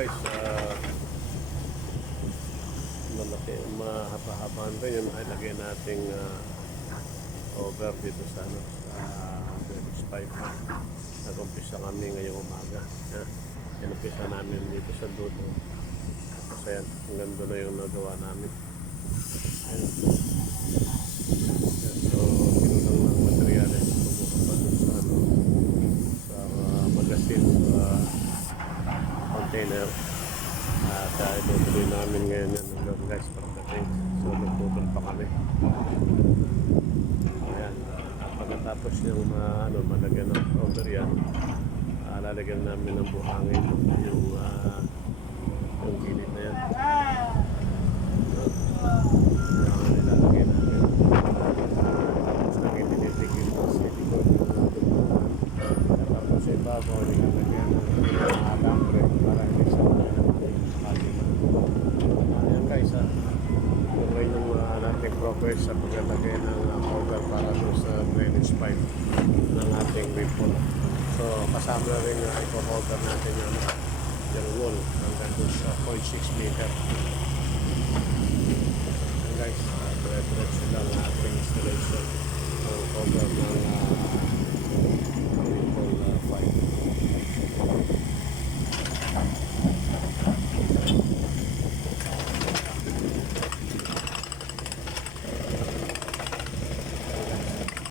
guys, malaki, mahaba-habaan rin yung ilagay nating over dito sa ano, sa Venus 5. Nag-umpisa kami ngayong umaga. Inumpisa namin dito sa dulo. Tapos ayan, hanggang doon na yung nagawa namin. Ayan. So, kinulang ng materyales. Kumuha pa dun sa ano, sa magasin, sa container. At itutuloy namin ngayon yan hanggang guys pagdating. So, nagputol pa kami. Ayan. Pagkatapos yung malagyan ng over yan, lalagyan namin ng buhangin yung gilid na yan. Ilalagay namin. Tapos lagi tinitigil ko sa likod tapos sa ibabaw nilalagyan ng alambre para hindi sa ayan guys, yung rin yung nating progress sa paglalagay ng cover para doon sa drainage pipe ng ating ripple. So kasama na rin i-cover natin yung wall hanggang doon sa 0.6 meter. Ayan guys, dire-diretso lang ating installation ng cover ng ripple pipe.